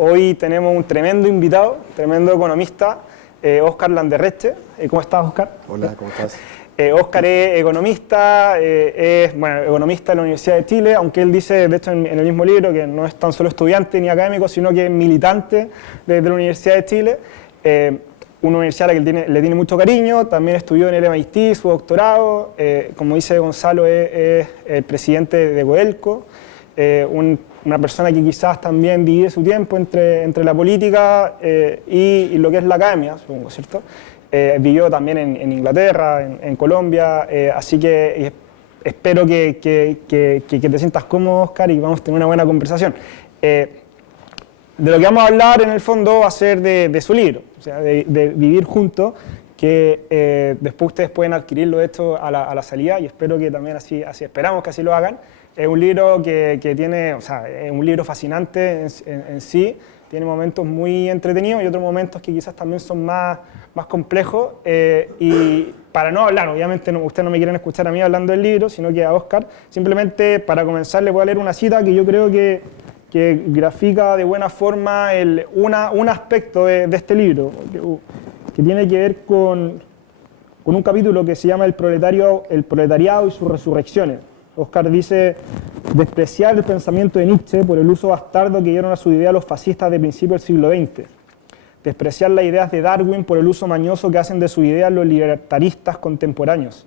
Hoy tenemos un tremendo invitado, tremendo economista, Óscar Landerreche. ¿Cómo estás, Óscar? Hola, ¿cómo estás? Óscar es economista, economista de la Universidad de Chile, aunque él dice, de hecho, en el mismo libro, que no es tan solo estudiante ni académico, sino que es militante de la Universidad de Chile. Una universidad a la que le tiene mucho cariño, también estudió en el MIT, su doctorado, como dice Gonzalo, es el presidente de Codelco, una persona que quizás también divide su tiempo entre la política y lo que es la academia, supongo, ¿cierto? Vivió también en Inglaterra, en Colombia, así que espero que te sientas cómodo, Óscar, y vamos a tener una buena conversación. De lo que vamos a hablar en el fondo va a ser de su libro, o sea, de Vivir Juntos, que después ustedes pueden adquirirlo esto a la salida, y espero que también así esperamos que así lo hagan. Es un libro que tiene, o sea, es un libro fascinante en sí, tiene momentos muy entretenidos y otros momentos que quizás también son más complejos. Y para no hablar, obviamente ustedes no me quieren escuchar a mí hablando del libro, sino que a Óscar, simplemente para comenzar le voy a leer una cita que yo creo que grafica de buena forma un aspecto de este libro, que tiene que ver con un capítulo que se llama El proletariado y sus resurrecciones. Óscar dice: despreciar el pensamiento de Nietzsche por el uso bastardo que dieron a su idea los fascistas de principios del siglo XX. Despreciar las ideas de Darwin por el uso mañoso que hacen de su idea los libertaristas contemporáneos.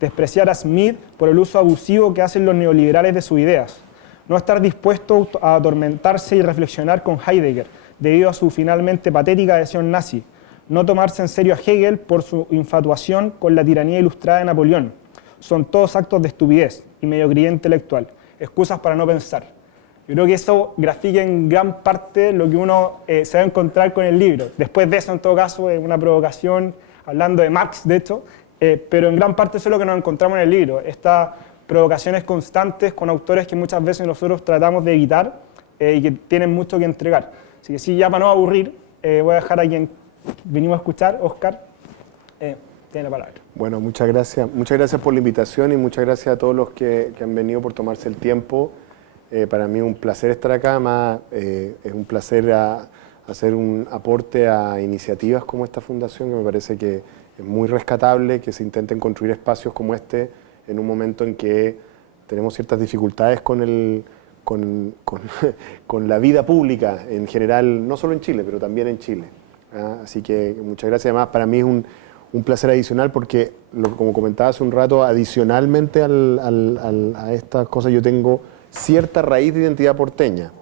Despreciar a Smith por el uso abusivo que hacen los neoliberales de sus ideas. No estar dispuesto a atormentarse y reflexionar con Heidegger debido a su finalmente patética adhesión nazi. No tomarse en serio a Hegel por su infatuación con la tiranía ilustrada de Napoleón. Son todos actos de estupidez y mediocridad intelectual, excusas para no pensar. Yo creo que eso grafica en gran parte lo que uno se va a encontrar con el libro. Después de eso, en todo caso, es una provocación, hablando de Marx, de hecho, pero en gran parte eso es lo que nos encontramos en el libro. Estas provocaciones constantes con autores que muchas veces nosotros tratamos de evitar y que tienen mucho que entregar. Así que sí, ya para no aburrir, voy a dejar a quien venimos a escuchar, Óscar, tiene la palabra. Bueno, muchas gracias por la invitación y muchas gracias a todos los que han venido por tomarse el tiempo. Para mí es un placer estar acá, además es un placer hacer un aporte a iniciativas como esta fundación, que me parece que es muy rescatable, que se intenten construir espacios como este en un momento en que tenemos ciertas dificultades con la vida pública en general, no solo en Chile, pero también en Chile. Así que muchas gracias. Además, para mí es un placer adicional porque, como comentaba hace un rato, adicionalmente a estas cosas yo tengo cierta raíz de identidad porteña.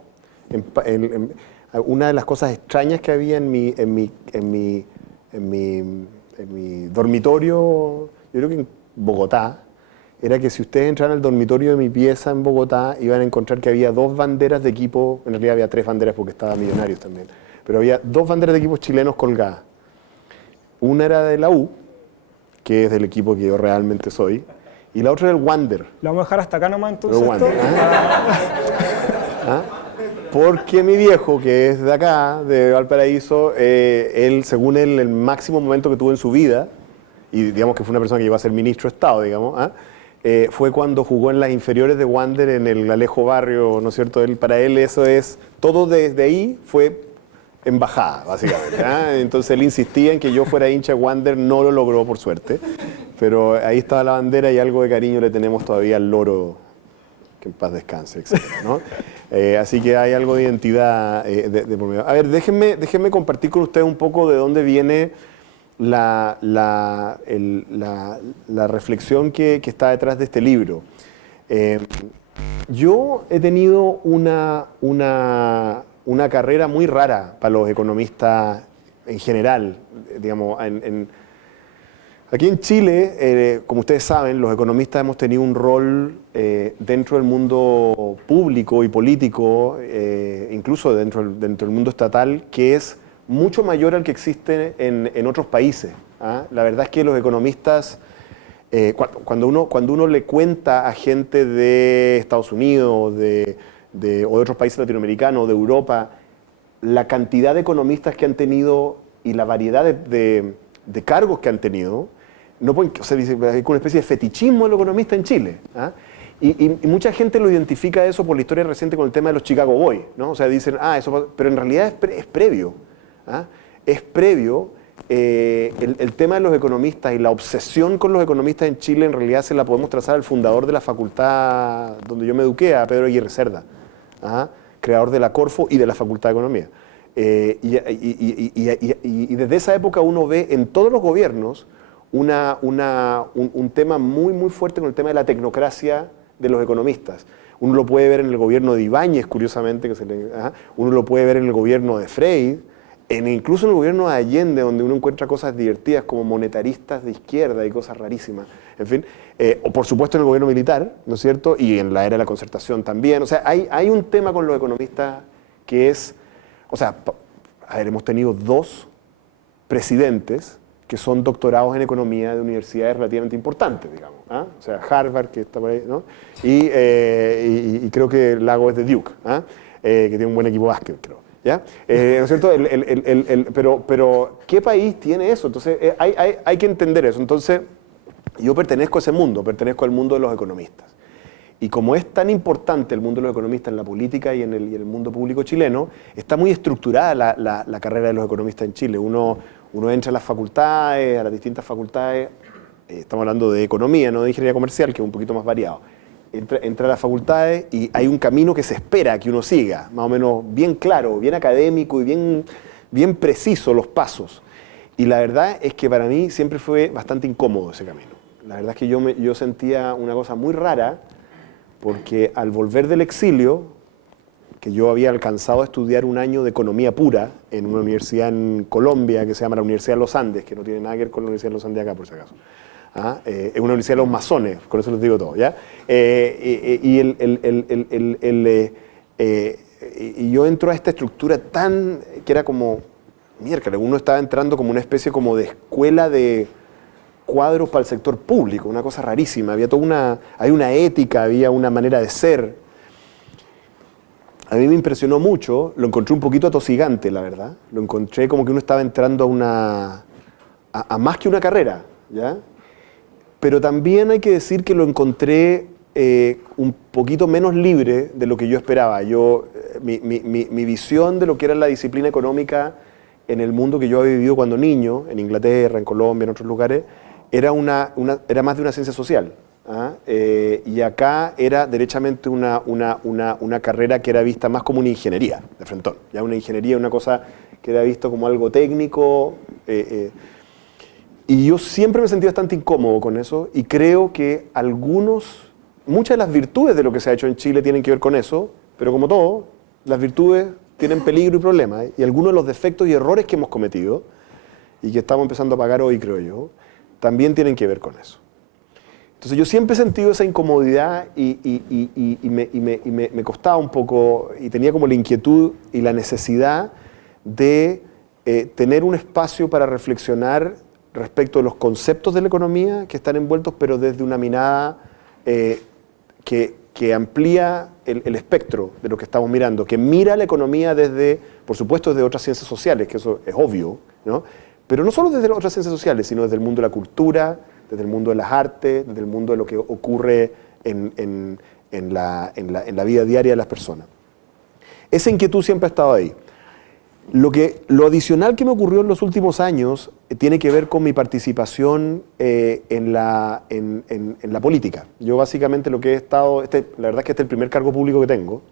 Una de las cosas extrañas que había en mi dormitorio, yo creo que en Bogotá, era que si ustedes entraran al dormitorio de mi pieza en Bogotá, iban a encontrar que había 2 banderas de equipo, en realidad había 3 banderas porque estaba Millonarios también, pero había 2 banderas de equipos chilenos colgadas. Una era de la U, que es del equipo que yo realmente soy, y la otra era el Wander. ¿Lo vamos a dejar hasta acá nomás entonces? Wander, Porque mi viejo, que es de acá, de Valparaíso, él, según él, el máximo momento que tuvo en su vida, y digamos que fue una persona que llegó a ser ministro de Estado, digamos, fue cuando jugó en las inferiores de Wander en el Alejo Barrio, ¿no es cierto? Para él eso es, todo desde ahí fue embajada, básicamente. Entonces él insistía en que yo fuera hincha de Wander, no lo logró por suerte, pero ahí estaba la bandera y algo de cariño le tenemos todavía al loro, que en paz descanse, etc., ¿no? Así que hay algo de identidad de por medio. A ver, déjenme compartir con ustedes un poco de dónde viene la reflexión que está detrás de este libro. Yo he tenido una carrera muy rara para los economistas en general. Digamos, aquí en Chile, como ustedes saben, los economistas hemos tenido un rol dentro del mundo público y político, incluso dentro del mundo estatal, que es mucho mayor al que existe en otros países. La verdad es que los economistas, cuando uno le cuenta a gente de Estados Unidos o de otros países latinoamericanos, de Europa, la cantidad de economistas que han tenido y la variedad de cargos que han tenido, no pueden, o sea, hay una especie de fetichismo del economista en Chile. Y mucha gente lo identifica eso por la historia reciente con el tema de los Chicago Boys, ¿no? O sea, dicen, eso, pero en realidad es previo. ¿Ah? Es previo. El tema de los economistas y la obsesión con los economistas en Chile en realidad se la podemos trazar al fundador de la facultad donde yo me eduqué, a Pedro Aguirre Cerda, creador de la Corfo y de la Facultad de Economía. Y desde esa época uno ve en todos los gobiernos un tema muy, muy fuerte con el tema de la tecnocracia de los economistas. Uno lo puede ver en el gobierno de Ibáñez, curiosamente, uno lo puede ver en el gobierno de Frey, incluso en el gobierno de Allende, donde uno encuentra cosas divertidas como monetaristas de izquierda y cosas rarísimas. En fin, o por supuesto en el gobierno militar, ¿no es cierto? Y en la era de la concertación también. O sea, hay un tema con los economistas que es, o sea, a ver, hemos tenido 2 presidentes que son doctorados en economía de universidades relativamente importantes, digamos. O sea, Harvard, que está por ahí, ¿no? Y creo que Lago es de Duke, que tiene un buen equipo de básquet, creo. ¿Ya? ¿No es cierto? Pero, ¿qué país tiene eso? Entonces, hay que entender eso. Entonces, yo pertenezco a ese mundo, pertenezco al mundo de los economistas. Y como es tan importante el mundo de los economistas en la política y en el mundo público chileno, está muy estructurada la carrera de los economistas en Chile. Uno entra a las facultades, a las distintas facultades, estamos hablando de economía, no de ingeniería comercial, que es un poquito más variado. Entra a las facultades y hay un camino que se espera que uno siga, más o menos bien claro, bien académico y bien preciso los pasos. Y la verdad es que para mí siempre fue bastante incómodo ese camino. La verdad es que yo sentía una cosa muy rara, porque al volver del exilio, que yo había alcanzado a estudiar un año de economía pura en una universidad en Colombia que se llama la Universidad de los Andes, que no tiene nada que ver con la Universidad de los Andes acá, por si acaso. Es una universidad de los masones, con eso les digo todo, ¿ya? Y yo entro a esta estructura que era como, miércoles, uno estaba entrando como una especie como de escuela de cuadros para el sector público, una cosa rarísima, había una ética, había una manera de ser. A mí me impresionó mucho, lo encontré un poquito atosigante, la verdad. Lo encontré como que uno estaba entrando a más que una carrera, ¿ya? Pero también hay que decir que lo encontré un poquito menos libre de lo que yo esperaba. Mi visión de lo que era la disciplina económica en el mundo que yo había vivido cuando niño, en Inglaterra, en Colombia, en otros lugares, era más de una ciencia social. Y acá era derechamente una carrera que era vista más como una ingeniería, de frentón. Ya una ingeniería, una cosa que era visto como algo técnico. Y yo siempre me sentí bastante incómodo con eso y creo que muchas de las virtudes de lo que se ha hecho en Chile tienen que ver con eso, pero como todo, las virtudes tienen peligro y problemas. Y algunos de los defectos y errores que hemos cometido y que estamos empezando a pagar hoy, creo yo, también tienen que ver con eso. Entonces yo siempre he sentido esa incomodidad y me costaba un poco, y tenía como la inquietud y la necesidad de tener un espacio para reflexionar respecto de los conceptos de la economía que están envueltos, pero desde una mirada que amplía el espectro de lo que estamos mirando, que mira la economía desde, por supuesto, desde otras ciencias sociales, que eso es obvio, ¿no? Pero no solo desde las otras ciencias sociales, sino desde el mundo de la cultura, desde el mundo de las artes, desde el mundo de lo que ocurre en la vida diaria de las personas. Esa inquietud siempre ha estado ahí. Lo adicional que me ocurrió en los últimos años tiene que ver con mi participación en la política. Yo básicamente lo que he estado, la verdad es que este es el primer cargo público que tengo,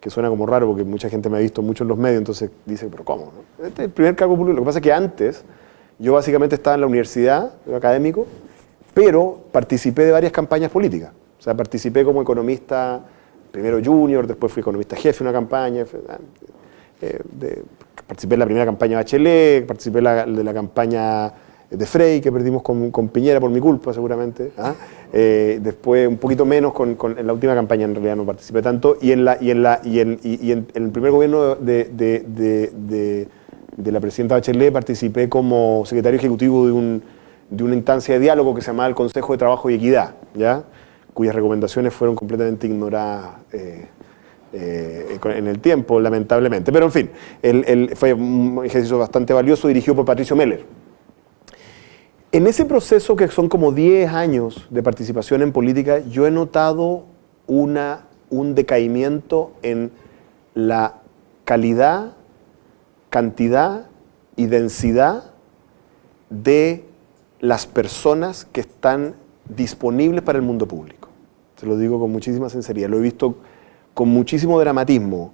que suena como raro porque mucha gente me ha visto mucho en los medios, entonces dice, pero ¿cómo? ¿No? Este es el primer cargo público. Lo que pasa es que antes yo básicamente estaba en la universidad, académico, pero participé de varias campañas políticas. O sea, participé como economista, primero junior, después fui economista jefe de una campaña, participé en la primera campaña de Bachelet, participé de la campaña de Frey, que perdimos con Piñera por mi culpa seguramente. Después un poquito menos en la última campaña, en realidad no participé tanto, y en el primer gobierno de la presidenta Bachelet participé como secretario ejecutivo de una instancia de diálogo que se llamaba el Consejo de Trabajo y Equidad, ¿ya? Cuyas recomendaciones fueron completamente ignoradas en el tiempo, lamentablemente. Pero en fin, fue un ejercicio bastante valioso dirigido por Patricio Meller. En ese proceso, que son como 10 años de participación en política, yo he notado un decaimiento en la calidad, cantidad y densidad de las personas que están disponibles para el mundo público. Se lo digo con muchísima sinceridad, lo he visto con muchísimo dramatismo.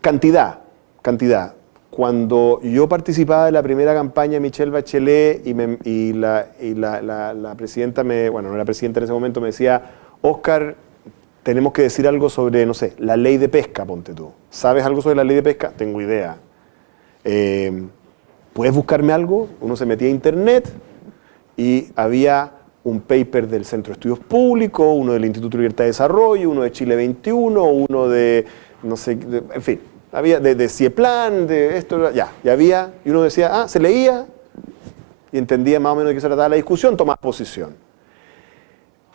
Cantidad. Cuando yo participaba de la primera campaña de Michelle Bachelet y la presidenta, no la presidenta en ese momento, me decía, Óscar, tenemos que decir algo sobre, no sé, la ley de pesca, ponte tú. ¿Sabes algo sobre la ley de pesca? Tengo idea. ¿Puedes buscarme algo? Uno se metía a internet y había un paper del Centro de Estudios Públicos, uno del Instituto de Libertad y Desarrollo, uno de Chile 21, uno de, no sé, en fin, había de CIEPLAN, de esto, ya había, y uno decía, se leía y entendía más o menos de qué se trataba la discusión, tomaba posición.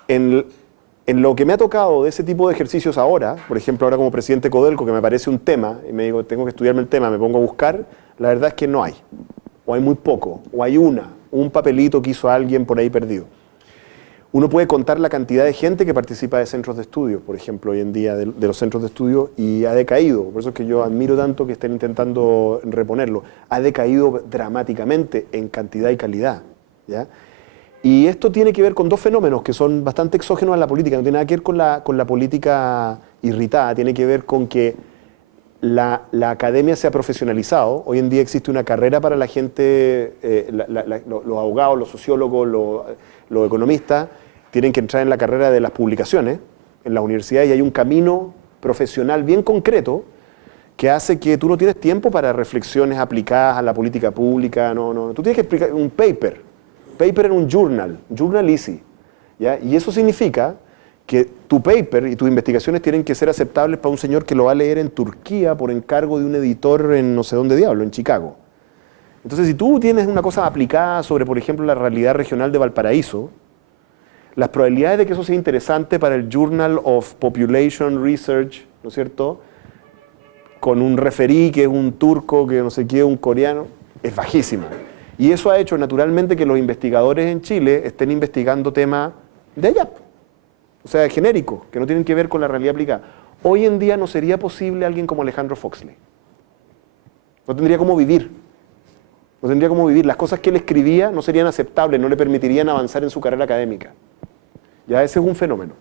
En lo que me ha tocado de ese tipo de ejercicios ahora, por ejemplo, ahora como presidente de Codelco, que me parece un tema, y me digo, tengo que estudiarme el tema, me pongo a buscar, la verdad es que no hay, o hay muy poco, o hay un papelito que hizo alguien por ahí perdido. Uno puede contar la cantidad de gente que participa de centros de estudio, por ejemplo, hoy en día de los centros de estudio, y ha decaído. Por eso es que yo admiro tanto que estén intentando reponerlo. Ha decaído dramáticamente en cantidad y calidad, ¿ya? Y esto tiene que ver con dos fenómenos que son bastante exógenos a la política. No tiene nada que ver con la política irritada, tiene que ver con que la academia se ha profesionalizado. Hoy en día existe una carrera para la gente, los abogados, los sociólogos, los economistas, tienen que entrar en la carrera de las publicaciones en las universidades y hay un camino profesional bien concreto que hace que tú no tienes tiempo para reflexiones aplicadas a la política pública. Tú tienes que explicar un paper en un journal easy, ¿ya? Y eso significa que tu paper y tus investigaciones tienen que ser aceptables para un señor que lo va a leer en Turquía por encargo de un editor en no sé dónde diablo, en Chicago. Entonces, si tú tienes una cosa aplicada sobre, por ejemplo, la realidad regional de Valparaíso, las probabilidades de que eso sea interesante para el Journal of Population Research, ¿no es cierto?, con un referí que es un turco, que no sé qué, un coreano, es bajísima. Y eso ha hecho naturalmente que los investigadores en Chile estén investigando temas de allá, o sea, genéricos, que no tienen que ver con la realidad aplicada. Hoy en día no sería posible alguien como Alejandro Foxley. No tendría cómo vivir. Las cosas que él escribía no serían aceptables, no le permitirían avanzar en su carrera académica. Ya ese es un fenómeno.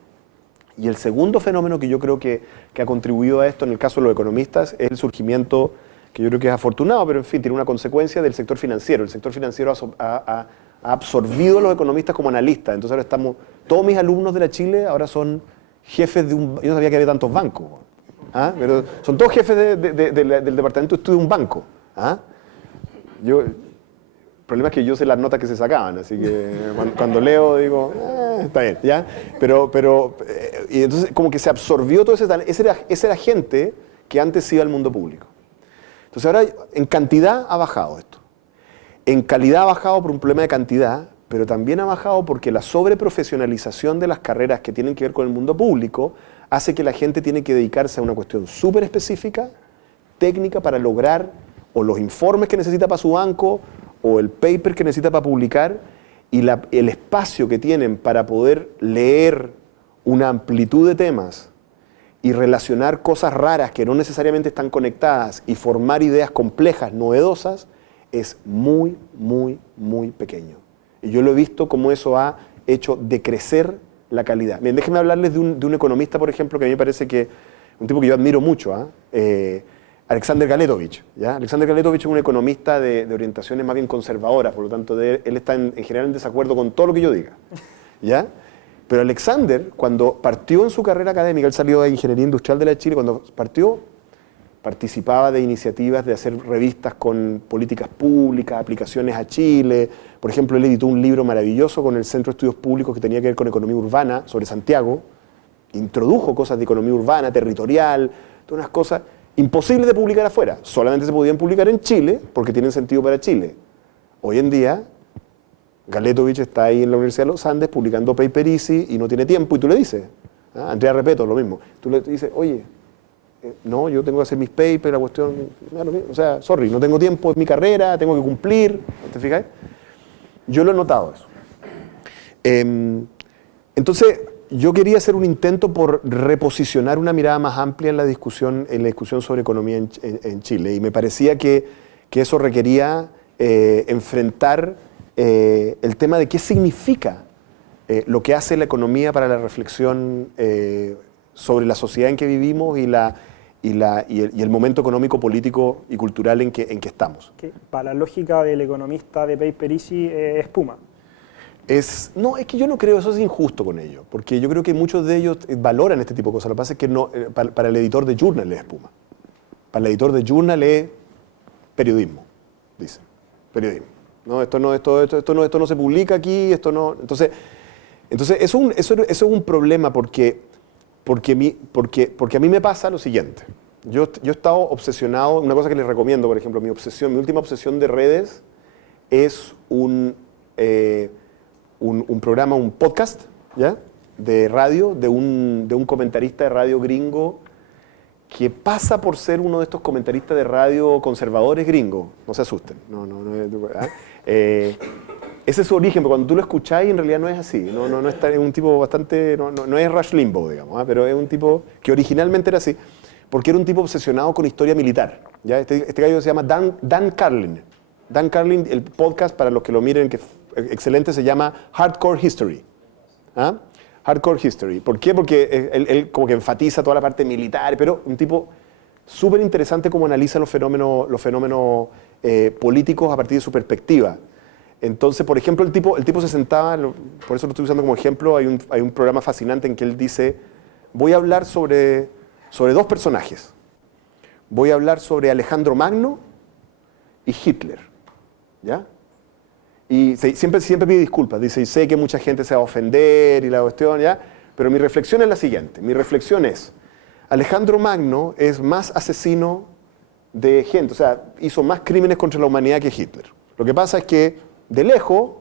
Y el segundo fenómeno que yo creo que ha contribuido a esto en el caso de los economistas es el surgimiento, que yo creo que es afortunado, pero en fin, tiene una consecuencia del sector financiero. El sector financiero ha absorbido a los economistas como analistas. Entonces ahora todos mis alumnos de la Chile ahora son jefes de un... Yo no sabía que había tantos bancos. Pero son todos jefes del departamento de estudio de un banco. El problema es que yo sé las notas que se sacaban, así que cuando leo digo, está bien, ¿ya? Y entonces como que se absorbió todo esa era gente que antes iba al mundo público. Entonces ahora en cantidad ha bajado esto. En calidad ha bajado por un problema de cantidad, pero también ha bajado porque la sobreprofesionalización de las carreras que tienen que ver con el mundo público hace que la gente tiene que dedicarse a una cuestión súper específica, técnica, para lograr o los informes que necesita para su banco, o el paper que necesita para publicar, y el espacio que tienen para poder leer una amplitud de temas y relacionar cosas raras que no necesariamente están conectadas y formar ideas complejas, novedosas, es muy, muy, muy pequeño. Y yo lo he visto como eso ha hecho decrecer la calidad. Bien, déjenme hablarles de un economista, por ejemplo, que a mí me parece que un tipo que yo admiro mucho, Alexander Galetovich, ¿ya? Alexander Galetovich es un economista de orientaciones más bien conservadoras, por lo tanto él está en general en desacuerdo con todo lo que yo diga, ¿ya? Pero Alexander, cuando partió en su carrera académica, él salió de Ingeniería Industrial de la Chile, cuando partió, participaba de iniciativas de hacer revistas con políticas públicas, aplicaciones a Chile. Por ejemplo, él editó un libro maravilloso con el Centro de Estudios Públicos que tenía que ver con economía urbana, sobre Santiago, introdujo cosas de economía urbana, territorial, todas unas cosas imposible de publicar afuera, solamente se podían publicar en Chile porque tienen sentido para Chile. Hoy en día, Galetovich está ahí en la Universidad de los Andes publicando paper easy y no tiene tiempo y tú le dices, Andrea Repeto, lo mismo, tú le dices, oye, no, yo tengo que hacer mis papers, la cuestión, o sea, sorry, no tengo tiempo, es mi carrera, tengo que cumplir, ¿te fijas? Yo lo he notado eso. Entonces, yo quería hacer un intento por reposicionar una mirada más amplia en la discusión sobre economía en Chile. Y me parecía que eso requería enfrentar el tema de qué significa lo que hace la economía para la reflexión sobre la sociedad en que vivimos y el momento económico, político y cultural en que estamos. Que para la lógica del economista de Paper Easy es Puma. No, es que yo no creo, eso es injusto con ellos, porque yo creo que muchos de ellos valoran este tipo de cosas. Lo que pasa es que no, para el editor de Journal es Puma. Para el editor de Journal es periodismo, dicen. Periodismo. No, esto no se publica aquí, esto no. Entonces eso es un problema porque a mí me pasa lo siguiente. Yo he estado obsesionado, una cosa que les recomiendo, por ejemplo, mi última obsesión de redes es un programa, un podcast, ¿ya? De radio, de un comentarista de radio gringo que pasa por ser uno de estos comentaristas de radio conservadores gringos. No se asusten. Ese es su origen, pero cuando tú lo escucháis en realidad no es así. Es un tipo bastante, no es Rush Limbaugh, digamos, pero es un tipo que originalmente era así, porque era un tipo obsesionado con historia militar. ¿Ya? Este gallo se llama Dan Carlin. Dan Carlin, el podcast, para los que lo miren, que es excelente, se llama Hardcore History. ¿Ah? Hardcore History. ¿Por qué? Porque él como que enfatiza toda la parte militar, pero un tipo súper interesante como analiza los fenómenos políticos a partir de su perspectiva. Entonces, por ejemplo, el tipo se sentaba, por eso lo estoy usando como ejemplo, hay un programa fascinante en que él dice, voy a hablar sobre dos personajes. Voy a hablar sobre Alejandro Magno y Hitler. ¿Ya? Y siempre pide disculpas, dice, y sé que mucha gente se va a ofender y la cuestión, ¿ya? Pero mi reflexión es la siguiente, mi reflexión es, Alejandro Magno es más asesino de gente, o sea, hizo más crímenes contra la humanidad que Hitler. Lo que pasa es que de lejos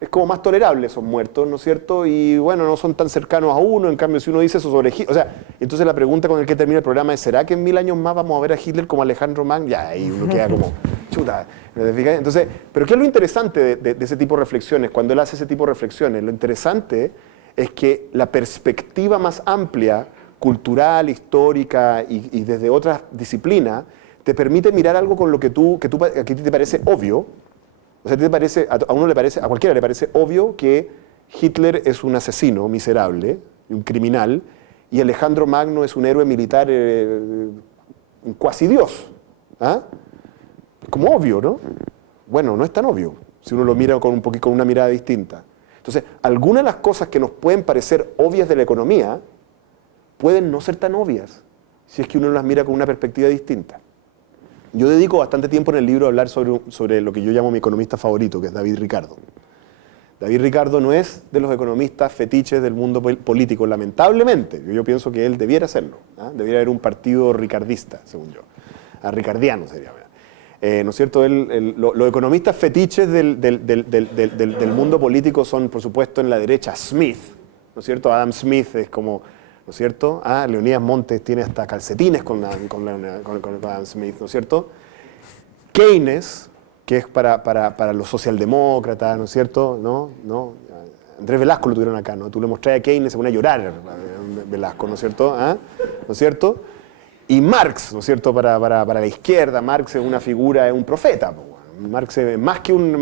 es como más tolerable esos muertos, ¿no es cierto? Y bueno, no son tan cercanos a uno, en cambio si uno dice eso sobre Hitler, o sea, entonces la pregunta con la que termina el programa es, ¿será que en 1000 años más vamos a ver a Hitler como Alejandro Magno? Ya, ahí uno queda como, chuta, entonces, pero ¿qué es lo interesante de ese tipo de reflexiones? Cuando él hace ese tipo de reflexiones, lo interesante es que la perspectiva más amplia, cultural, histórica y desde otras disciplinas, te permite mirar algo con lo que a ti te parece obvio. O sea, a cualquiera le parece obvio que Hitler es un asesino miserable, un criminal, y Alejandro Magno es un héroe militar, un cuasi dios. ¿Ah? Es como obvio, ¿no? Bueno, no es tan obvio, si uno lo mira con una mirada distinta. Entonces, algunas de las cosas que nos pueden parecer obvias de la economía pueden no ser tan obvias si es que uno las mira con una perspectiva distinta. Yo dedico bastante tiempo en el libro a hablar sobre lo que yo llamo mi economista favorito, que es David Ricardo. David Ricardo no es de los economistas fetiches del mundo político, lamentablemente. Yo pienso que él debiera serlo. ¿Ah? Debiera haber un partido ricardista, según yo. Ricardiano sería. ¿No es cierto? Los economistas fetiches del mundo político son, por supuesto, en la derecha Smith. ¿No es cierto? Adam Smith es como... ¿No es cierto? Leonidas Montes tiene hasta calcetines con Adam Smith, ¿no es cierto? Keynes, que es para los socialdemócratas, ¿no es cierto? ¿No? Andrés Velasco lo tuvieron acá, ¿no? Tú le mostrás a Keynes, se pone a llorar Velasco, ¿no es cierto? ¿No es cierto? Y Marx, ¿no es cierto? Para la izquierda, Marx es una figura, es un profeta. Marx es más que un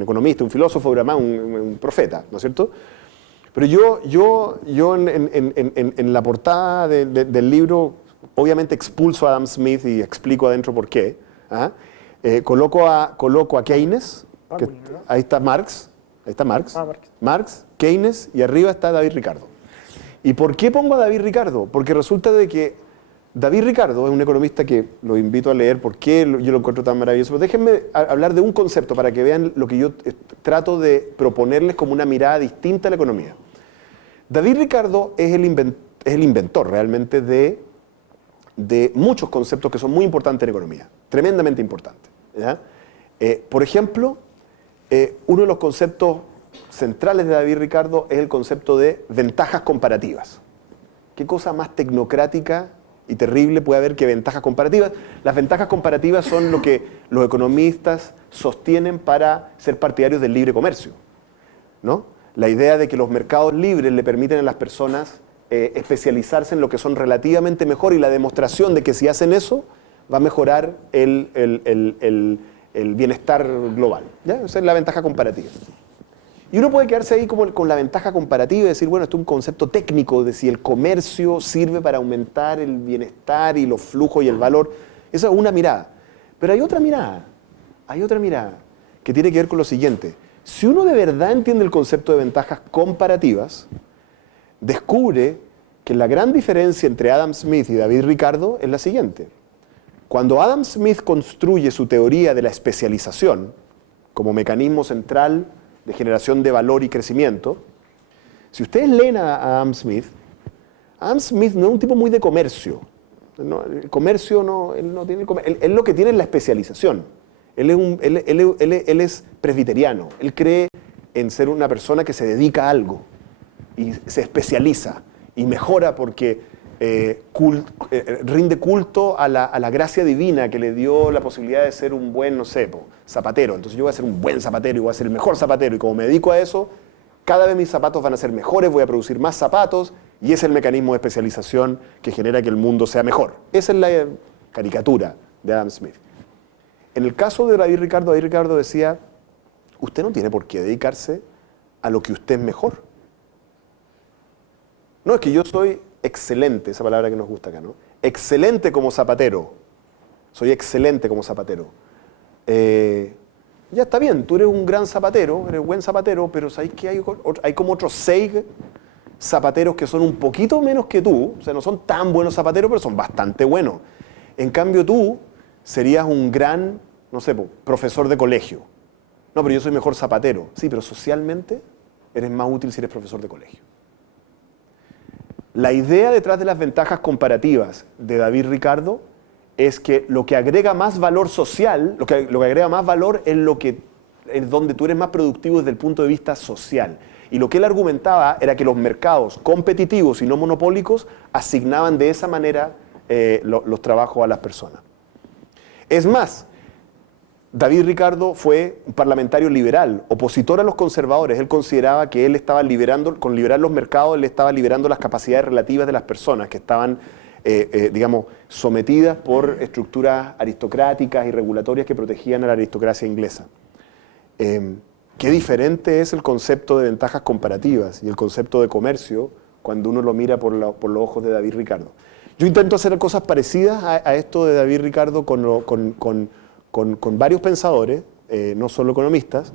economista, un filósofo, pero además un profeta, ¿no es cierto? Pero yo en la portada del libro, obviamente expulso a Adam Smith y explico adentro por qué. Coloco a Keynes, ahí está Marx, Marx, Keynes, y arriba está David Ricardo. ¿Y por qué pongo a David Ricardo? Porque resulta de que David Ricardo es un economista que lo invito a leer, ¿por qué yo lo encuentro tan maravilloso? Pero déjenme hablar de un concepto para que vean lo que yo trato de proponerles como una mirada distinta a la economía. David Ricardo es el inventor realmente de muchos conceptos que son muy importantes en economía, tremendamente importantes. ¿Ya? Por ejemplo, uno de los conceptos centrales de David Ricardo es el concepto de ventajas comparativas. ¿Qué cosa más tecnocrática y terrible puede haber que ventajas comparativas? Las ventajas comparativas son lo que los economistas sostienen para ser partidarios del libre comercio, ¿no? La idea de que los mercados libres le permiten a las personas especializarse en lo que son relativamente mejor y la demostración de que si hacen eso va a mejorar el bienestar global. ¿Ya? Esa es la ventaja comparativa. Y uno puede quedarse ahí como con la ventaja comparativa y decir, bueno, esto es un concepto técnico de si el comercio sirve para aumentar el bienestar y los flujos y el valor. Esa es una mirada. Pero hay otra mirada que tiene que ver con lo siguiente. Si uno de verdad entiende el concepto de ventajas comparativas, descubre que la gran diferencia entre Adam Smith y David Ricardo es la siguiente. Cuando Adam Smith construye su teoría de la especialización como mecanismo central de generación de valor y crecimiento, si ustedes leen a Adam Smith no es un tipo muy de comercio. No, el comercio no, él no tiene él lo que tiene es la especialización. Él es presbiteriano. Él cree en ser una persona que se dedica a algo y se especializa y mejora porque rinde culto a la gracia divina que le dio la posibilidad de ser un buen, no sé, zapatero. Entonces yo voy a ser un buen zapatero y voy a ser el mejor zapatero y como me dedico a eso, cada vez mis zapatos van a ser mejores, voy a producir más zapatos y es el mecanismo de especialización que genera que el mundo sea mejor. Esa es la caricatura de Adam Smith. En el caso de David Ricardo decía, usted no tiene por qué dedicarse a lo que usted es mejor. No, es que yo soy excelente, esa palabra que nos gusta acá, ¿no? Excelente como zapatero. Soy excelente como zapatero. Ya está bien, tú eres un gran zapatero, eres buen zapatero, pero ¿sabes qué? Hay como otros 6 zapateros que son un poquito menos que tú, o sea, no son tan buenos zapateros, pero son bastante buenos. En cambio tú serías un gran, no sé, profesor de colegio. No, pero yo soy mejor zapatero. Sí, pero socialmente eres más útil si eres profesor de colegio. La idea detrás de las ventajas comparativas de David Ricardo es que lo que agrega más valor social, lo que agrega más valor es donde tú eres más productivo desde el punto de vista social. Y lo que él argumentaba era que los mercados competitivos y no monopólicos asignaban de esa manera los trabajos a las personas. Es más, David Ricardo fue un parlamentario liberal, opositor a los conservadores. Él consideraba que él estaba con liberar los mercados, él estaba liberando las capacidades relativas de las personas que estaban, digamos, sometidas por estructuras aristocráticas y regulatorias que protegían a la aristocracia inglesa. Qué diferente es el concepto de ventajas comparativas y el concepto de comercio cuando uno lo mira por los ojos de David Ricardo. Yo intento hacer cosas parecidas a esto de David Ricardo con varios pensadores, no solo economistas,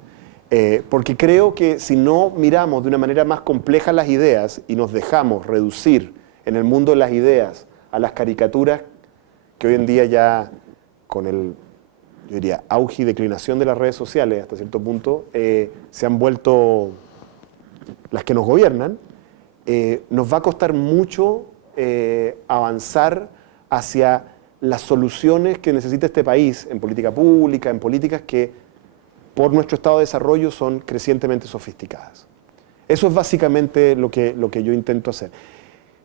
porque creo que si no miramos de una manera más compleja las ideas y nos dejamos reducir en el mundo de las ideas a las caricaturas que hoy en día ya con el, yo diría, auge y declinación de las redes sociales hasta cierto punto, se han vuelto las que nos gobiernan, nos va a costar mucho avanzar hacia las soluciones que necesita este país en política pública, en políticas que por nuestro estado de desarrollo son crecientemente sofisticadas. Eso es básicamente lo que yo intento hacer.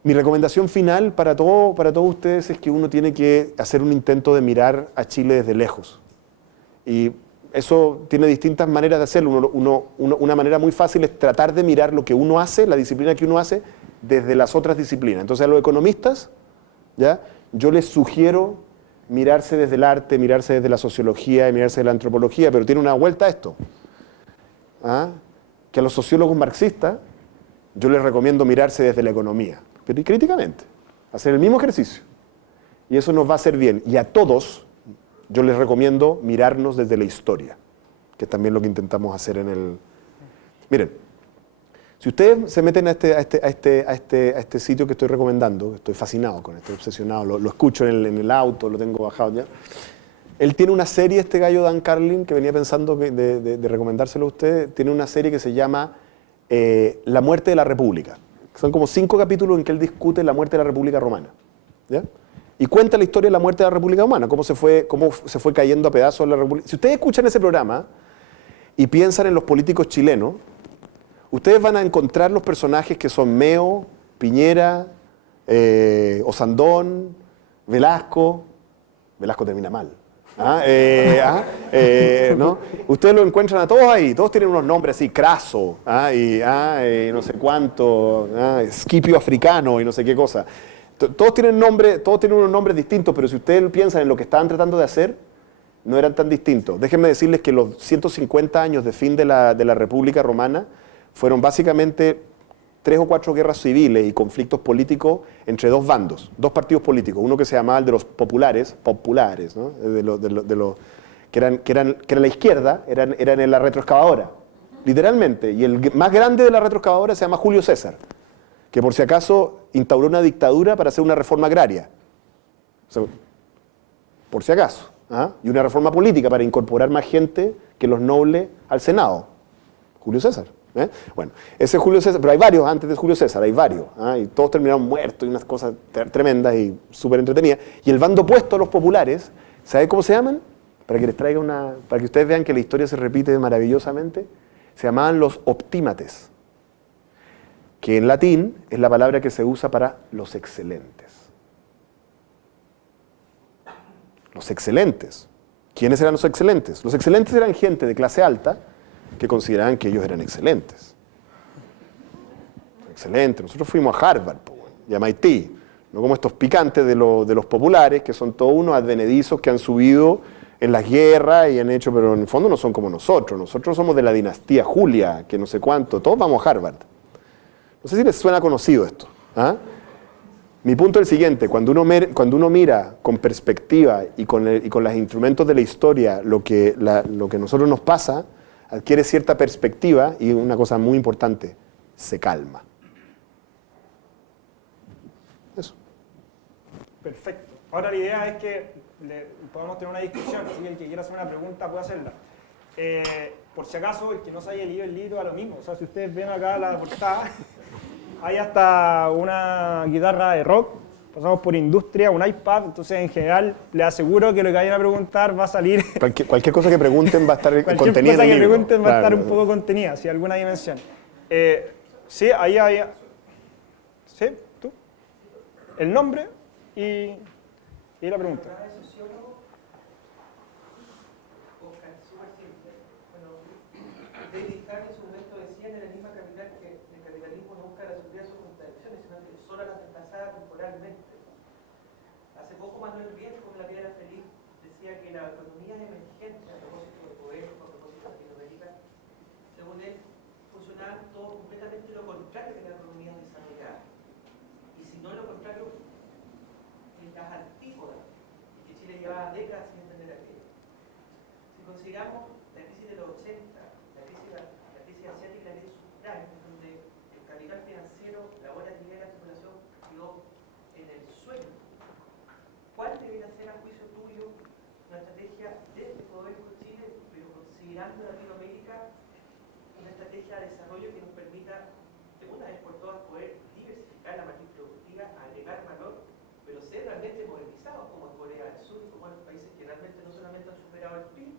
Mi recomendación final para todos ustedes es que uno tiene que hacer un intento de mirar a Chile desde lejos. Y eso tiene distintas maneras de hacerlo. Una manera muy fácil es tratar de mirar lo que uno hace, la disciplina que uno hace, desde las otras disciplinas. Entonces a los economistas, ¿ya?, yo les sugiero mirarse desde el arte, mirarse desde la sociología y mirarse desde la antropología, pero tiene una vuelta a esto. Que a los sociólogos marxistas yo les recomiendo mirarse desde la economía, pero y críticamente, hacer el mismo ejercicio. Y eso nos va a hacer bien. Y a todos yo les recomiendo mirarnos desde la historia, que es también lo que intentamos hacer en el... Miren, si ustedes se meten a este sitio que estoy recomendando, estoy fascinado con esto, estoy obsesionado, lo escucho en el auto, lo tengo bajado ya. Él tiene una serie, este gallo Dan Carlin, que venía pensando de recomendárselo a ustedes, tiene una serie que se llama La muerte de la República. Son como 5 capítulos en que él discute la muerte de la República Romana, ¿ya? Y cuenta la historia de la muerte de la República Romana, cómo se fue cayendo a pedazos la República. Si ustedes escuchan ese programa y piensan en los políticos chilenos, ustedes van a encontrar los personajes que son Meo, Piñera, Osandón, Velasco. Velasco termina mal. ¿no? Ustedes lo encuentran a todos ahí, todos tienen unos nombres así, Craso, y no sé cuánto, Esquipio africano y no sé qué cosa. Todos tienen unos nombres distintos, pero si ustedes piensan en lo que estaban tratando de hacer, no eran tan distintos. Déjenme decirles que los 150 años de fin de la República Romana fueron básicamente 3 o 4 guerras civiles y conflictos políticos entre dos bandos, dos partidos políticos. Uno que se llamaba el de los populares, ¿no? Que eran la izquierda, eran en la retroexcavadora, literalmente. Y el más grande de la retroexcavadora se llama Julio César, que por si acaso instauró una dictadura para hacer una reforma agraria. O sea, por si acaso. Y una reforma política para incorporar más gente que los nobles al Senado. Julio César. Bueno, ese es Julio César, pero hay varios antes de Julio César, hay varios. Y todos terminaron muertos y unas cosas tremendas y súper entretenidas. Y el bando opuesto a los populares, ¿sabe cómo se llaman? Para que les traiga para que ustedes vean que la historia se repite maravillosamente. Se llamaban los optímates, que en latín es la palabra que se usa para los excelentes. Los excelentes. ¿Quiénes eran los excelentes? Los excelentes eran gente de clase alta que consideraban que ellos eran excelentes. Excelentes. Nosotros fuimos a Harvard y a MIT, no como estos picantes de los populares, que son todos unos advenedizos que han subido en las guerras y han hecho, pero en el fondo no son como nosotros. Nosotros somos de la dinastía Julia, que no sé cuánto. Todos vamos a Harvard. No sé si les suena conocido esto. Mi punto es el siguiente, cuando uno mira con perspectiva y con los instrumentos de la historia lo que a nosotros nos pasa, adquiere cierta perspectiva y una cosa muy importante, se calma. Eso. Perfecto. Ahora la idea es que podamos tener una discusión, así que el que quiera hacer una pregunta puede hacerla. Por si acaso, el que no se haya leído el libro a lo mismo, o sea, si ustedes ven acá la portada, hay hasta una guitarra de rock, pasamos por industria, un iPad, entonces en general les aseguro que lo que vayan a preguntar va a salir... Cualquier cosa que pregunten va a estar contenida en el libro. Cualquier cosa que pregunten va a estar un poco contenida, si alguna dimensión. Sí, ahí hay... ¿Sí? ¿Tú? El nombre y la pregunta. Décadas sin entender aquello. Si consideramos la crisis de los 80, la crisis asiática y la crisis subprime, donde el capital financiero, la volatilidad de la especulación quedó en el suelo, ¿cuál debería ser a juicio tuyo una estrategia desde Codelco Chile, pero considerando Latinoamérica, una estrategia de desarrollo que nos permita, de una vez por todas, poder diversificar la matriz productiva, agregar valor, pero ser realmente modernizados como en Corea del Sur, como en los países que realmente no solamente han superado el PIB,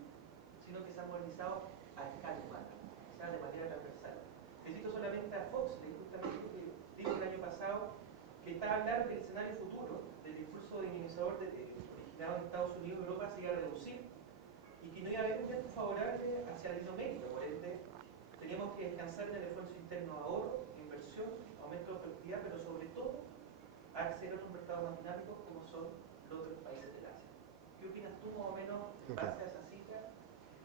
sino que se han modernizado a escala humana, o sea, de manera transversal. Necesito solamente a Fox, justamente que dijo el año pasado que estaba claro que el escenario futuro del impulso dinamizador originado en Estados Unidos y Europa se iba a reducir y que no iba a haber un viento favorable hacia Latinoamérica. Por ende, teníamos que descansar en el esfuerzo interno de ahorro, inversión, aumento de productividad, pero sobre todo acceder a otros mercados más dinámicos como son los otros países del Asia. ¿Qué opinas tú más o menos en base a esa cifra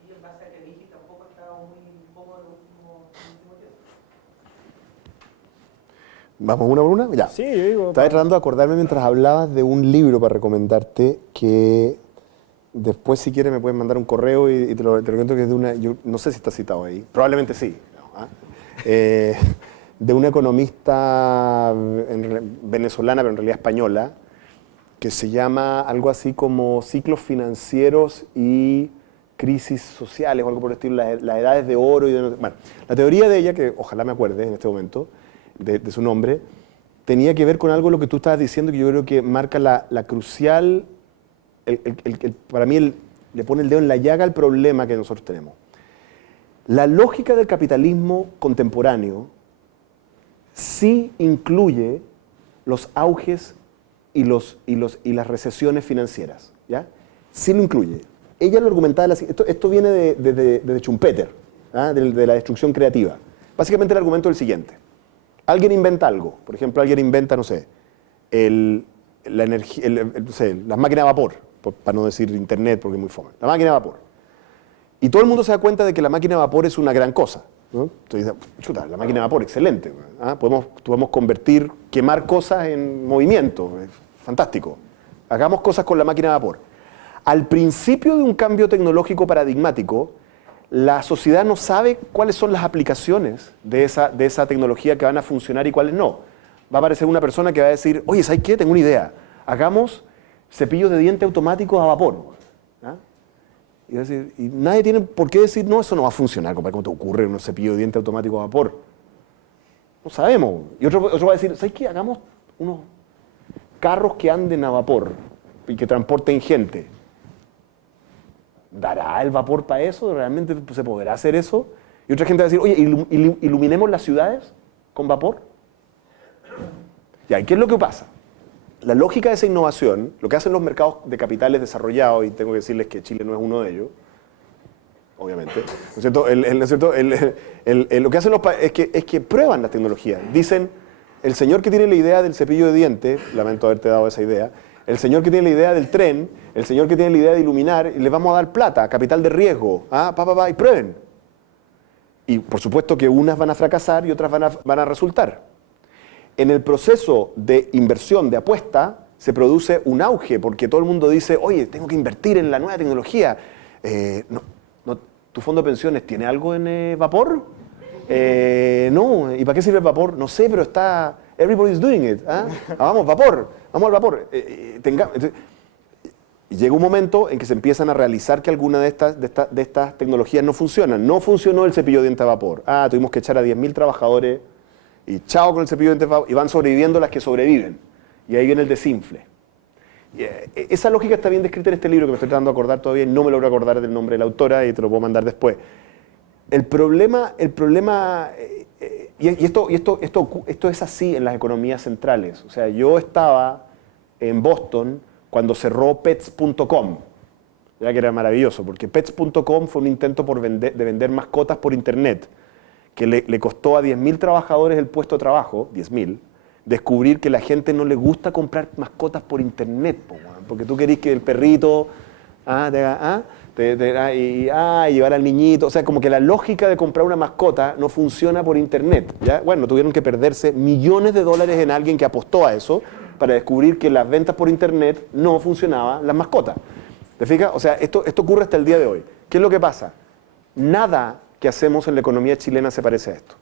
y en base a que Vigi tampoco ha estado muy cómodo en el último tiempo? ¿Vamos una por una? Ya. Sí, yo digo... Estaba tratando de acordarme mientras hablabas de un libro para recomendarte que después si quieres me puedes mandar un correo y te lo cuento, que es de una... Yo no sé si está citado ahí, probablemente sí. De una economista venezolana, pero en realidad española, que se llama algo así como Ciclos Financieros y Crisis Sociales, o algo por el estilo, las edades de oro. Bueno, la teoría de ella, que ojalá me acuerde en este momento, de su nombre, tenía que ver con algo lo que tú estabas diciendo, que yo creo que marca la crucial, para mí le pone el dedo en la llaga al problema que nosotros tenemos. La lógica del capitalismo contemporáneo sí incluye los auges y las recesiones financieras, ¿ya? Sí lo incluye. ella lo argumentaba, esto viene de Schumpeter, ¿ah? de la destrucción creativa. Básicamente el argumento es el siguiente. Alguien inventa algo, por ejemplo, alguien inventa, no sé, no sé, las máquinas de vapor, para no decir internet porque es muy fome, la máquina de vapor. Y todo el mundo se da cuenta de que la máquina de vapor es una gran cosa, ¿no? Entonces, chuta, la máquina de vapor, excelente. ¿Ah? Podemos convertir, quemar cosas en movimiento, es fantástico. Hagamos cosas con la máquina de vapor. Al principio de un cambio tecnológico paradigmático, la sociedad no sabe cuáles son las aplicaciones de esa tecnología que van a funcionar y cuáles no. Va a aparecer una persona que va a decir, oye, ¿sabes qué? Tengo una idea. Hagamos cepillos de diente automáticos a vapor. ¿Ah? Y nadie tiene por qué decir, no, eso no va a funcionar. ¿Cómo te ocurre un cepillo de diente automático a vapor? No sabemos. Y otro va a decir, ¿sabes qué? Hagamos unos carros que anden a vapor y que transporten gente. ¿Dará el vapor para eso? ¿Realmente se podrá hacer eso? Y otra gente va a decir, oye, ¿iluminemos las ciudades con vapor? Ya, ¿y qué es lo que pasa? La lógica de esa innovación, lo que hacen los mercados de capitales desarrollados, y tengo que decirles que Chile no es uno de ellos, obviamente, ¿no es cierto? ¿No es cierto? Lo que hacen los países es que prueban la tecnología. Dicen, el señor que tiene la idea del cepillo de dientes, lamento haberte dado esa idea, el señor que tiene la idea del tren, el señor que tiene la idea de iluminar, y les vamos a dar plata, capital de riesgo, y prueben. Y por supuesto que unas van a fracasar y otras van a resultar. En el proceso de inversión, de apuesta, se produce un auge, porque todo el mundo dice, oye, tengo que invertir en la nueva tecnología. ¿Tu fondo de pensiones tiene algo en vapor? No, ¿y para qué sirve el vapor? No sé, pero está... Everybody's doing it. Vamos, vapor, vamos al vapor. Y llega un momento en que se empiezan a realizar que alguna de estas tecnologías no funcionan. No funcionó el cepillo de dientes a vapor. Tuvimos que echar a 10.000 trabajadores y chao con el cepillo de dientes a vapor. Y van sobreviviendo las que sobreviven. Y ahí viene el desinfle. Y esa lógica está bien descrita en este libro que me estoy tratando de acordar todavía y no me logro acordar del nombre de la autora y te lo puedo mandar después. El problema y esto es así en las economías centrales. O sea, yo estaba en Boston cuando cerró Pets.com, ya que era maravilloso, porque Pets.com fue un intento de vender mascotas por internet, que le costó a 10.000 trabajadores el puesto de trabajo, 10.000, descubrir que la gente no le gusta comprar mascotas por internet, porque tú querís que el perrito llevar al niñito, o sea, como que la lógica de comprar una mascota no funciona por internet, ¿ya? Bueno, tuvieron que perderse millones de dólares en alguien que apostó a eso para descubrir que las ventas por internet no funcionaban las mascotas. ¿Te fijas? O sea, esto ocurre hasta el día de hoy. ¿Qué es lo que pasa? Nada que hacemos en la economía chilena se parece a esto.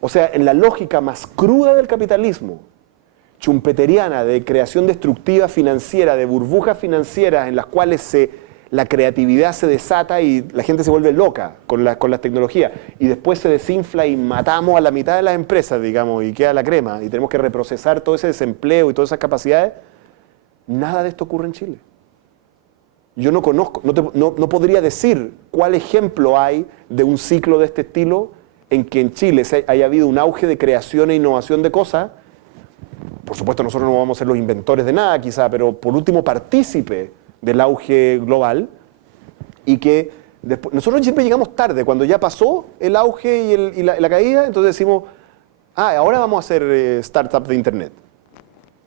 O sea, en la lógica más cruda del capitalismo, schumpeteriana, de creación destructiva financiera, de burbujas financieras en las cuales la creatividad se desata y la gente se vuelve loca con las tecnologías y después se desinfla y matamos a la mitad de las empresas, digamos, y queda la crema y tenemos que reprocesar todo ese desempleo y todas esas capacidades. Nada de esto ocurre en Chile. Yo no conozco, no podría decir cuál ejemplo hay de un ciclo de este estilo en que en Chile haya habido un auge de creación e innovación de cosas. Por supuesto, nosotros no vamos a ser los inventores de nada, quizá, pero por último partícipe del auge global y que después, nosotros siempre llegamos tarde, cuando ya pasó el auge y la caída, entonces decimos, ahora vamos a hacer startup de internet.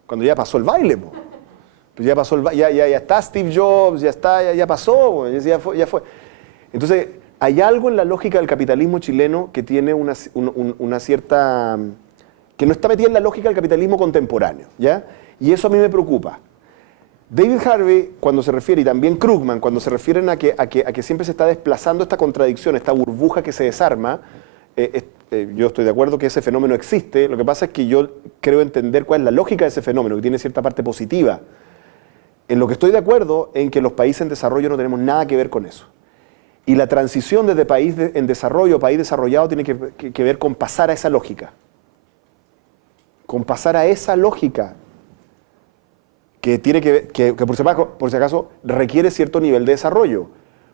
Cuando ya pasó el baile, pues ya pasó ya está Steve Jobs, ya pasó, ya fue. Entonces, hay algo en la lógica del capitalismo chileno que tiene una cierta... que no está metida en la lógica del capitalismo contemporáneo, ¿ya? Y eso a mí me preocupa. David Harvey, cuando se refiere, y también Krugman, cuando se refieren a que siempre se está desplazando esta contradicción, esta burbuja que se desarma, yo estoy de acuerdo que ese fenómeno existe. Lo que pasa es que yo creo entender cuál es la lógica de ese fenómeno, que tiene cierta parte positiva. En lo que estoy de acuerdo en que los países en desarrollo no tenemos nada que ver con eso. Y la transición desde país en desarrollo a país desarrollado tiene que ver con pasar a esa lógica. Con pasar a esa lógica que tiene que por si acaso requiere cierto nivel de desarrollo,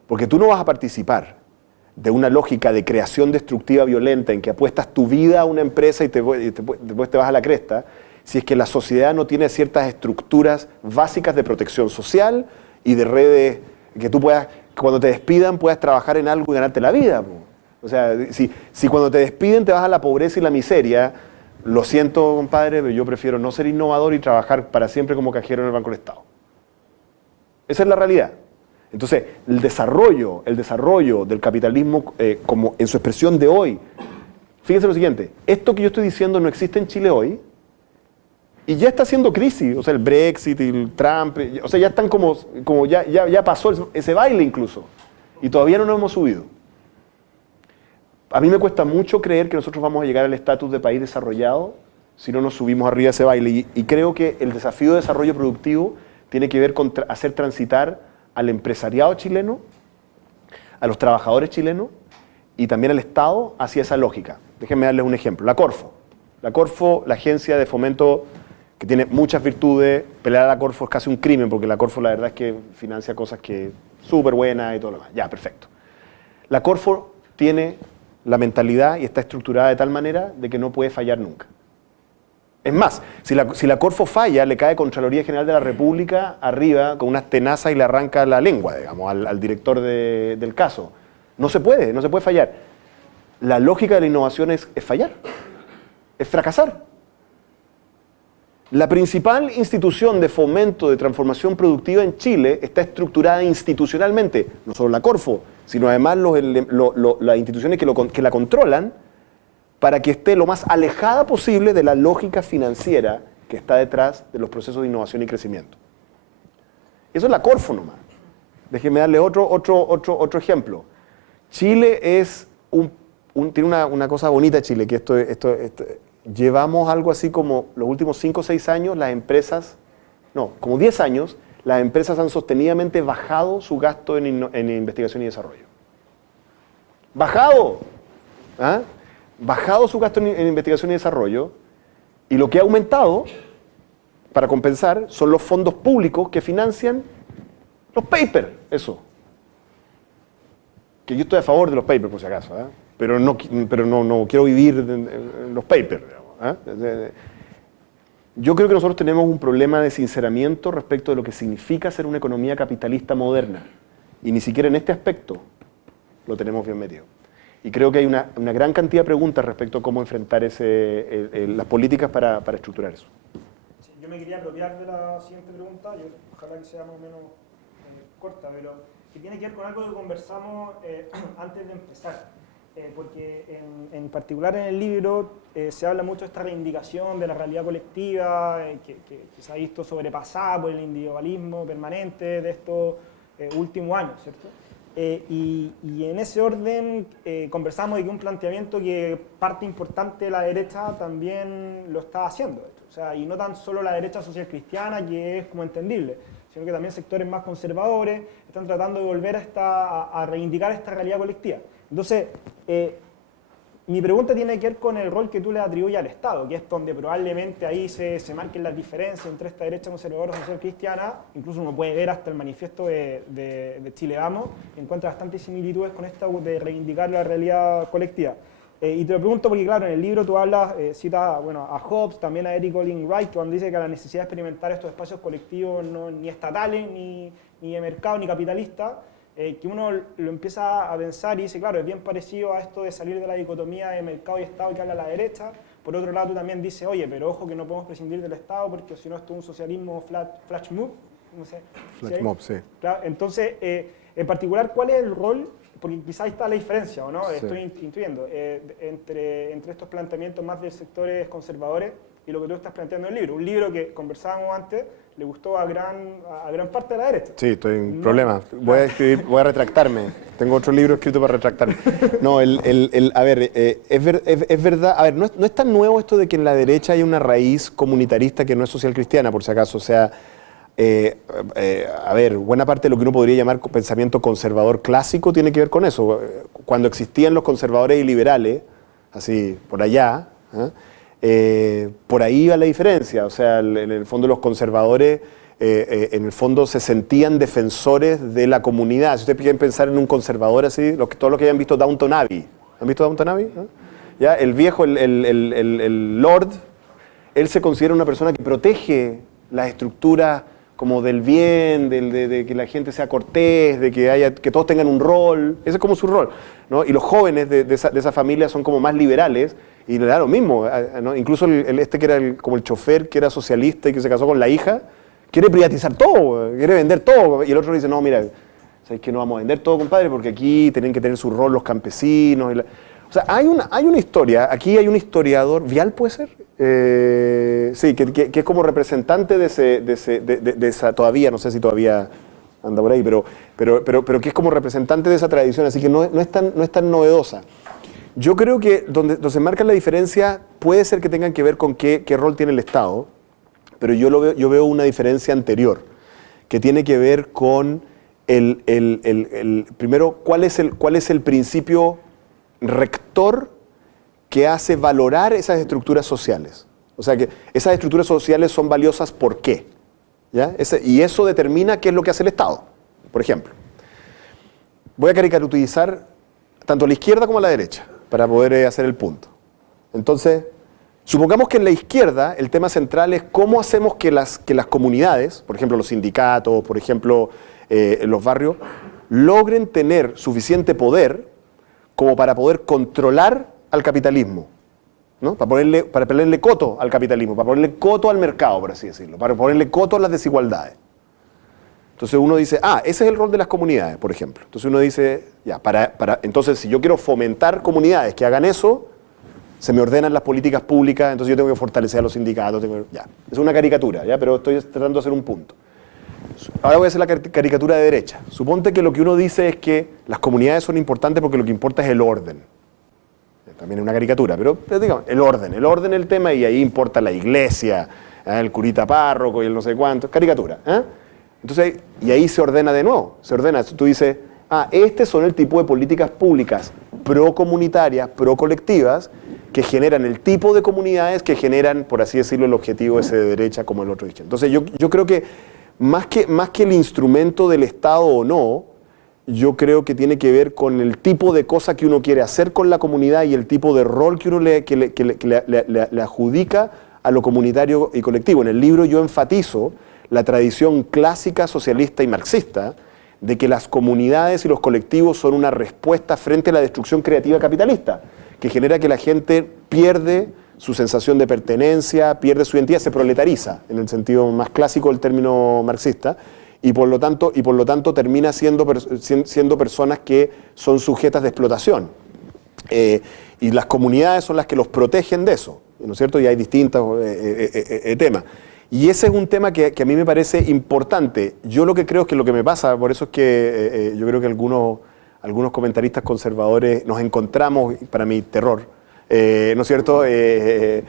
porque tú no vas a participar de una lógica de creación destructiva violenta en que apuestas tu vida a una empresa y después te vas a la cresta, si es que la sociedad no tiene ciertas estructuras básicas de protección social y de redes Que tú puedas, cuando te despidan, puedas trabajar en algo y ganarte la vida. Po. O sea, si cuando te despiden te vas a la pobreza y la miseria, lo siento, compadre, pero yo prefiero no ser innovador y trabajar para siempre como cajero en el Banco del Estado. Esa es la realidad. Entonces, el desarrollo del capitalismo como en su expresión de hoy, fíjense lo siguiente, esto que yo estoy diciendo no existe en Chile hoy y ya está haciendo crisis, o sea, el Brexit, el Trump, o sea, ya están como ya pasó ese baile incluso y todavía no nos hemos subido. A mí me cuesta mucho creer que nosotros vamos a llegar al estatus de país desarrollado si no nos subimos arriba de ese baile y creo que el desafío de desarrollo productivo tiene que ver con hacer transitar al empresariado chileno, a los trabajadores chilenos y también al Estado hacia esa lógica. Déjenme darles un ejemplo. La Corfo. La Corfo, la agencia de fomento que tiene muchas virtudes, pelear a la Corfo es casi un crimen porque la Corfo la verdad es que financia cosas que súper buenas y todo lo demás. Ya, perfecto. La Corfo tiene la mentalidad y está estructurada de tal manera de que no puede fallar nunca. Es más, si la Corfo falla, le cae Contraloría General de la República arriba con unas tenazas y le arranca la lengua, digamos, al director del caso. No se puede fallar. La lógica de la innovación es fallar, es fracasar. La principal institución de fomento de transformación productiva en Chile está estructurada institucionalmente, no solo la Corfo, sino además las instituciones que la controlan, para que esté lo más alejada posible de la lógica financiera que está detrás de los procesos de innovación y crecimiento. Eso es la Corfo nomás. Déjenme darle otro ejemplo. Chile es tiene una cosa bonita Chile, que esto llevamos algo así como los últimos 5 o 6 años, como 10 años, las empresas han sostenidamente bajado su gasto en investigación y desarrollo. ¡Bajado! ¿Ah? Bajado su gasto en investigación y desarrollo y lo que ha aumentado para compensar son los fondos públicos que financian los papers, eso. Que yo estoy a favor de los papers por si acaso, ¿eh? pero no quiero vivir en los papers. ¿Eh? Yo creo que nosotros tenemos un problema de sinceramiento respecto de lo que significa ser una economía capitalista moderna y ni siquiera en este aspecto lo tenemos bien metido. Y creo que hay una gran cantidad de preguntas respecto a cómo enfrentar las políticas para estructurar eso. Sí, yo me quería apropiar de la siguiente pregunta, ojalá que sea más o menos corta, pero que tiene que ver con algo que conversamos antes de empezar. Porque en particular en el libro se habla mucho de esta reivindicación de la realidad colectiva que se ha visto sobrepasada por el individualismo permanente de estos últimos años, ¿cierto? Y en ese orden conversamos de que un planteamiento que parte importante de la derecha también lo está haciendo. O sea, y no tan solo la derecha social cristiana, que es como entendible, sino que también sectores más conservadores están tratando de volver a reivindicar esta realidad colectiva. Entonces, mi pregunta tiene que ver con el rol que tú le atribuyes al Estado, que es donde probablemente ahí se marquen las diferencias entre esta derecha conservadora social cristiana. Incluso uno puede ver hasta el manifiesto de Chile Vamos, encuentra bastantes similitudes con esta de reivindicar la realidad colectiva. Y te lo pregunto porque, claro, en el libro tú hablas, citas a Hobbes, también a Eric Olin Wright, cuando dice que la necesidad de experimentar estos espacios colectivos no ni estatales, ni de mercado, ni capitalistas, que uno lo empieza a pensar y dice, claro, es bien parecido a esto de salir de la dicotomía de mercado y Estado que habla la derecha. Por otro lado, tú también dices, oye, pero ojo que no podemos prescindir del Estado porque si no esto es un socialismo flash mob. No sé, flash mob, sí. Claro, entonces, en particular, ¿cuál es el rol? Porque quizás ahí está la diferencia, ¿o no? Sí. Estoy intuyendo, entre estos planteamientos más de sectores conservadores y lo que tú estás planteando en el libro. Un libro que conversábamos antes, le gustó a gran parte de la derecha. Sí, estoy en problema. Voy a retractarme. Tengo otro libro escrito para retractarme. No, a ver, es verdad, a ver, no es tan nuevo esto de que en la derecha hay una raíz comunitarista que no es social cristiana, por si acaso. O sea, a ver, buena parte de lo que uno podría llamar pensamiento conservador clásico tiene que ver con eso. Cuando existían los conservadores y liberales, así, por allá, por ahí iba la diferencia. O sea, en el fondo los conservadores, en el fondo se sentían defensores de la comunidad. Si ustedes quieren pensar en un conservador así, todos los que hayan visto Downton Abbey, ¿han visto Downton Abbey? ¿No? ¿Ya? El viejo, el Lord, él se considera una persona que protege las estructuras como del bien, de que la gente sea cortés, de que todos tengan un rol. Ese es como su rol, ¿no? Y los jóvenes de esa familia son como más liberales y le da lo mismo, ¿no? Incluso este que era como el chofer, que era socialista y que se casó con la hija, quiere privatizar todo, quiere vender todo. Y el otro dice, no, mira, ¿sabes qué? No vamos a vender todo, compadre, porque aquí tienen que tener su rol los campesinos. O sea, hay una historia, aquí hay un historiador, ¿Vial puede ser? Sí, que es como representante de esa, todavía, no sé si todavía anda por ahí, pero que es como representante de esa tradición, así que no es tan novedosa. Yo creo que donde se marca la diferencia puede ser que tengan que ver con qué rol tiene el Estado, pero yo veo una diferencia anterior, que tiene que ver con primero, ¿cuál es el principio rector que hace valorar esas estructuras sociales? O sea, que esas estructuras sociales son valiosas ¿por qué? ¿Ya? Y eso determina qué es lo que hace el Estado. Por ejemplo, voy a caricaturizar tanto a la izquierda como a la derecha para poder hacer el punto. Entonces, supongamos que en la izquierda el tema central es cómo hacemos que las comunidades, por ejemplo los sindicatos, por ejemplo los barrios, logren tener suficiente poder como para poder controlar al capitalismo, ¿no? Para ponerle coto al capitalismo, para ponerle coto al mercado, por así decirlo, para ponerle coto a las desigualdades. Entonces uno dice, ese es el rol de las comunidades, por ejemplo. Entonces uno dice, ya, entonces si yo quiero fomentar comunidades que hagan eso, se me ordenan las políticas públicas, entonces yo tengo que fortalecer a los sindicatos, ya. Es una caricatura, ¿ya? Pero estoy tratando de hacer un punto. Ahora voy a hacer la caricatura de derecha. Suponte que lo que uno dice es que las comunidades son importantes porque lo que importa es el orden. También es una caricatura, pero digamos, el orden es el tema y ahí importa la iglesia, el curita párroco y el no sé cuánto, caricatura. Entonces, y ahí se ordena de nuevo, tú dices, este son el tipo de políticas públicas pro-comunitarias, pro-colectivas, que generan el tipo de comunidades que generan, por así decirlo, el objetivo ese de derecha como el otro dicho. Entonces yo creo que más que el instrumento del Estado o no, yo creo que tiene que ver con el tipo de cosa que uno quiere hacer con la comunidad y el tipo de rol que uno le adjudica a lo comunitario y colectivo. En el libro yo enfatizo la tradición clásica socialista y marxista de que las comunidades y los colectivos son una respuesta frente a la destrucción creativa capitalista, que genera que la gente pierde su sensación de pertenencia, pierde su identidad, se proletariza, en el sentido más clásico del término marxista, y por lo tanto termina siendo personas que son sujetas de explotación. Y las comunidades son las que los protegen de eso, ¿no es cierto? Y hay distintos temas. Y ese es un tema que a mí me parece importante. Yo lo que creo es que lo que me pasa, por eso es que yo creo que algunos comentaristas conservadores nos encontramos, para mi terror, ¿no es cierto? No sé,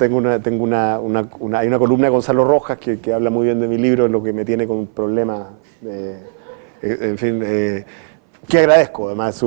hay una columna de Gonzalo Rojas que habla muy bien de mi libro, lo que me tiene con problemas, en fin, que agradezco además